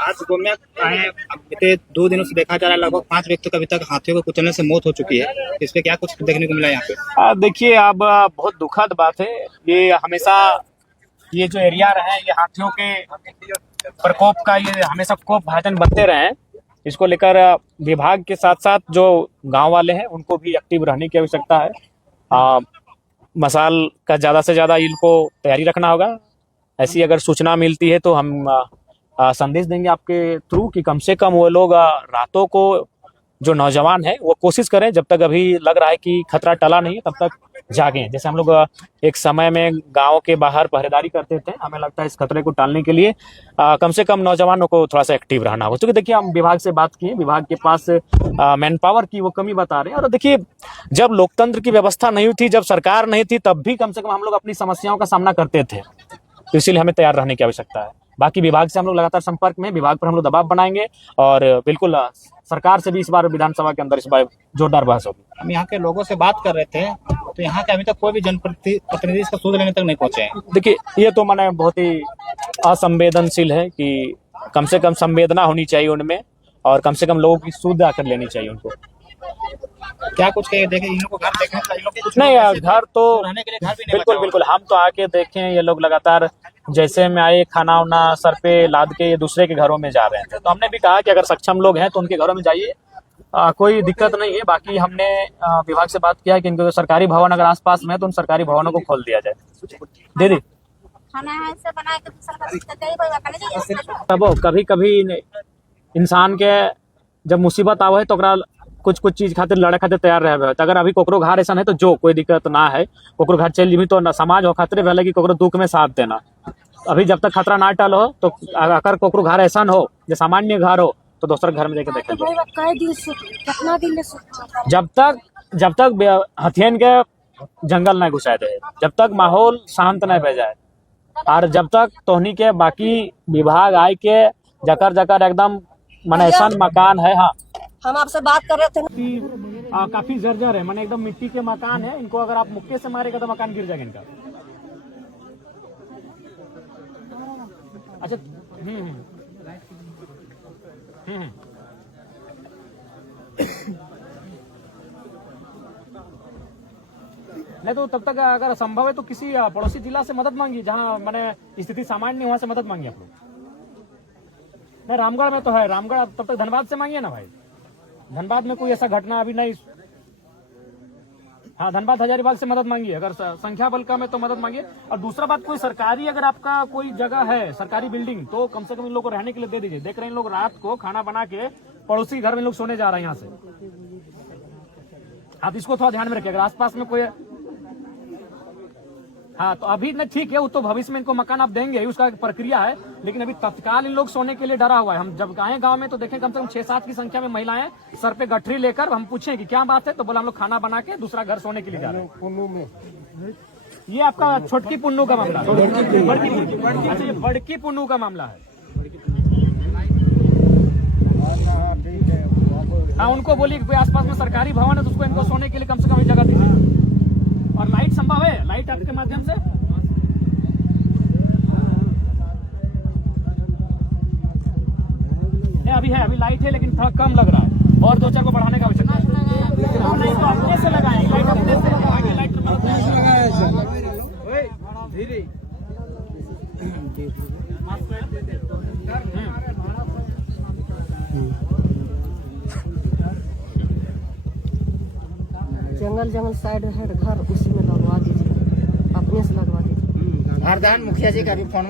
आज गोमिया आए, बीते 2 दिनों से देखा जा रहा है लगभग 5 व्यक्तियों को अभी तक हाथियों को कुचलने से मौत हो चुकी है। इस पे क्या कुछ देखने को मिला यहाँ पे? देखिए, अब बहुत दुखद बात है। ये हमेशा ये जो एरिया रहे ये हाथियों के प्रकोप का ये हमेशा कोप भाजन बनते रहे हैं। इसको लेकर विभाग के साथ साथ जो गांव वाले हैं उनको भी एक्टिव रहने की आवश्यकता है। मसाल का ज़्यादा से ज़्यादा इनको तैयारी रखना होगा। ऐसी अगर सूचना मिलती है तो हम संदेश देंगे आपके थ्रू कि कम से कम वो लोग रातों को जो नौजवान है वो कोशिश करें, जब तक अभी लग रहा है कि खतरा टला नहीं है तब तक जागें। जैसे हम लोग एक समय में गांव के बाहर पहरेदारी करते थे, हमें लगता है इस खतरे को टालने के लिए कम से कम नौजवानों को थोड़ा सा एक्टिव रहना होगा। क्योंकि देखिए, हम विभाग से बात किए, विभाग के पास मैन पावर की वो कमी बता रहे हैं। और देखिए, जब लोकतंत्र की व्यवस्था नहीं थी, जब सरकार नहीं थी, तब भी कम से कम हम लोग अपनी समस्याओं का सामना करते थे। तो इसीलिए हमें तैयार रहने की आवश्यकता है। बाकी विभाग से हम लोग लगातार संपर्क में, विभाग पर हम लोग दबाव बनाएंगे और बिल्कुल सरकार से भी इस बार विधानसभा के अंदर इस बार जोरदार बहस होगी। हम यहाँ के लोगों से बात कर रहे थे तो यहाँ के अभी तक कोई भी जनप्रतिनिधि इसका सूद लेने तक नहीं पहुंचे हैं। देखिए, ये तो मैंने बहुत ही असंवेदनशील है कि कम से कम संवेदना होनी चाहिए उनमें और कम से कम लोगों की सूद आकर लेनी चाहिए उनको। क्या कुछ कहिए, देखे इन लोगों को घर देखने का, इन लोग कुछ नहीं, घर तो रहने के लिए घर भी नहीं बिल्कुल बिल्कुल हम तो आके देखें। ये लोग लगातार जैसे में आए, खाना वाना सर पे लाद के ये दूसरे के घरों में जा रहे थे। तो हमने भी कहा कि अगर सक्षम लोग हैं तो उनके घरों में जाइए, कोई दिक्कत नहीं है। बाकी हमने विभाग से बात किया है कि इनके जो सरकारी भवन अगर आसपास में है तो उन सरकारी भवनों को खोल दिया जाए। दीदी कभी कभी इंसान के जब मुसीबत आवे तो कुछ चीज खातिर लड़े खातिर तैयार रहे। अगर अभी कोकरो घर ऐसा है तो जो कोई दिक्कत ना है, कोकरो घर चल जी तो समाज हो खतरे भले कि कोकरो दुख में साथ देना। अभी जब तक खतरा ना टल हो तो अगर कोकरो घर ऐसा हो जो सामान्य घर हो तो दूसरे घर में देखे जब तक हथियार के जंगल नहीं घुसाए दे, जब तक माहौल शांत नहीं बह जाए और जब तक तोहनी के बाकी विभाग आए के जकर एकदम मन ऐसा मकान है। हाँ, हम आपसे बात कर रहे थे काफी जर्जर है, माने एकदम मिट्टी के मकान है। इनको अगर आप मुक्के से मारेगा तो मकान गिर जाएगा इनका। अच्छा, नहीं तो तब तक अगर संभव है तो किसी पड़ोसी जिला से मदद मांगी जहां माने स्थिति सामान्य नहीं, वहां से मदद मांगी आप लोग। नहीं, रामगढ़ में तो है, रामगढ़ तब तक धनबाद से मांगिए ना भाई। धनबाद में कोई ऐसा घटना अभी नहीं। हाँ, धनबाद हजारीबाग से मदद मांगिए, अगर संख्या बल कम है तो मदद मांगिए। और दूसरा बात, कोई सरकारी अगर आपका कोई जगह है, सरकारी बिल्डिंग, तो कम से कम इन लोग को रहने के लिए दे दीजिए। देख रहे हैं इन लोग रात को खाना बना के पड़ोसी घर में लोग सोने जा रहे हैं यहाँ से। आप इसको थोड़ा ध्यान में रखिए। अगर आसपास में कोई, हाँ तो अभी नहीं, ठीक है, वो तो भविष्य में इनको मकान आप देंगे, उसका एक प्रक्रिया है। लेकिन अभी तत्काल इन लोग सोने के लिए डरा हुआ है। हम जब आए गांव में तो देखें कम से कम 6-7 की संख्या में महिलाएं सर पे गठरी लेकर, हम पूछे कि क्या बात है तो बोला हम लोग खाना बना के दूसरा घर सोने के लिए जा रहे हैं। ये आपका छोटकी पुन्नू का मामला है। अच्छा, ये बड़की पुन्नू का मामला है। हाँ, उनको बोलिए कि कोई आसपास में सरकारी भवन है तो उसको इनको सोने के लिए कम से कम जगह दीजिए। और लाइट संभव है, लाइट आपके माध्यम से अभी है, अभी लाइट है लेकिन थोड़ा कम लग रहा है और 2-4 को बढ़ाने का आवश्यकता है। नहीं तो अपने से लगाएं, लाइट अपने से आगे लाइट धीरे जंगल साइड है घर, उसी में लगवा दीजिए, अपने से लगवा दीजिए। हरदान मुखिया जी का भी फोन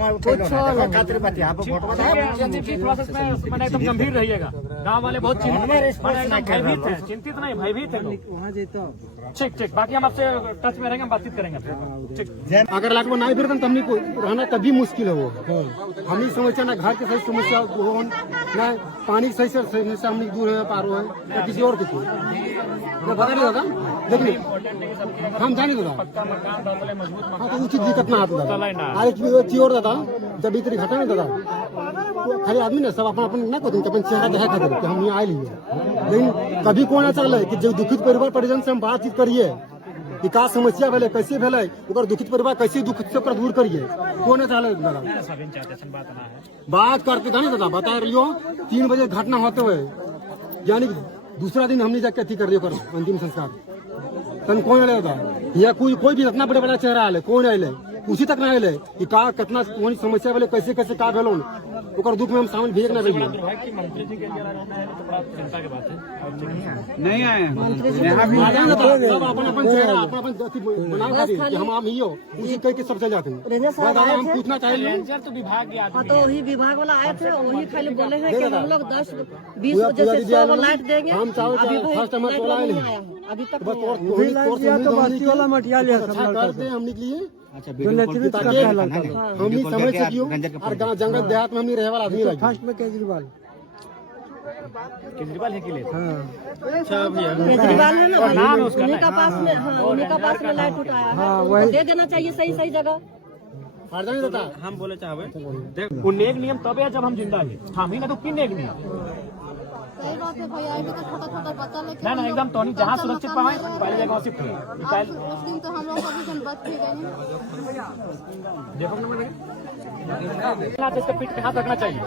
मैंने एकदम गंभीर रहिएगा। गांव वाले बहुत चिंतित नहीं, भयभीत है। ठीक, बाकी हम आपसे टच में रहेंगे, हम बातचीत करेंगे। अगर लागू नहीं फिर तमनी को रहना कभी मुश्किल है। वो हम ही समस्या ना घर के सही समस्या हो, ना पानी की सही से हम दूर है पारो है या किसी और कुछ बता नहीं दादा। देखिए हम जाने दादा, हाँ तो उचित दिक्कत ना आता दादा। आज और दादा जब इतनी घटना नहीं दादा, खाली आदमी ना सब अपन ना कहते अपन चेहरा देखा खाते कि हम यहाँ आए लिए। लेकिन कभी कौन ऐसा लगे कि जो दुखित परिवार परिजन से हम बातचीत करिए कि का समस्या भेले, कैसे भेले, ओकर दुखित परिवार कैसे दुख से ओकर दूर करिए, कौन चाहे दादा बात करते था नहीं दादा, बता रही 3 बजे घटना होते हुए, यानी दूसरा दिन हमने जाके अथी कर रही ओकर अंतिम संस्कार। तन कौन आए दादा, या कोई भी इतना बड़े बड़ा चेहरा आए, कौन आए, उसी तक ना आए कि का कितना कौन समस्या भेले, कैसे कैसे का भेलो, ओकर दुख में हम सामने भेज ना भेजिए। नहीं आए सब अपन अपन चेहरा अपन अपन अथी बनाओ खातिर कि हम ही हो, उसी कह के सब चल जाते हैं। दादा हम पूछना चाहिए तो विभाग हाँ तो वही विभाग वाला आए थे, वही खाली बोले हैं कि हम लोग 10-20 बजे से 100 लाइट देंगे। हम चाहो फर्स्ट टाइम वाला आए नहीं, अभी तक बस तो बस्ती वाला मटिया लिया करते हम निकलिए। अच्छा हम ही समझ सकियो, और गाँव जंगल देहात में हम नहीं रहे वाला आदमी फर्स्ट में केजरीवाल है कि केजरीवाल है ना, उन्हीं का पास में, हाँ उन्हीं का पास में लाइट उठाया है, दे देना चाहिए सही सही जगह। हम बोले चाहे वो नेक नियम तब है जब हम जिंदा है, हम ही ना तो किन नेक नियम। सही बात है भैया, अभी तो छोटा छोटा बच्चा लेके ना एकदम तो नहीं, जहाँ सुरक्षित पाए पहले जगह शिफ्ट हुए। उस दिन तो हम लोग कभी जन बच भी गए। देखो इसका पीठ पे हाथ रखना चाहिए,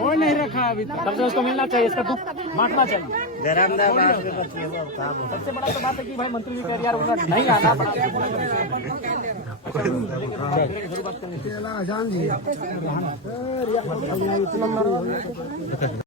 वो नहीं रखा अभी तक, तब से उसको मिलना चाहिए, इसका दुख बांटना चाहिए। सबसे बड़ा तो बात है कि भाई मंत्री जी कह रही यार उन्हें नहीं आना।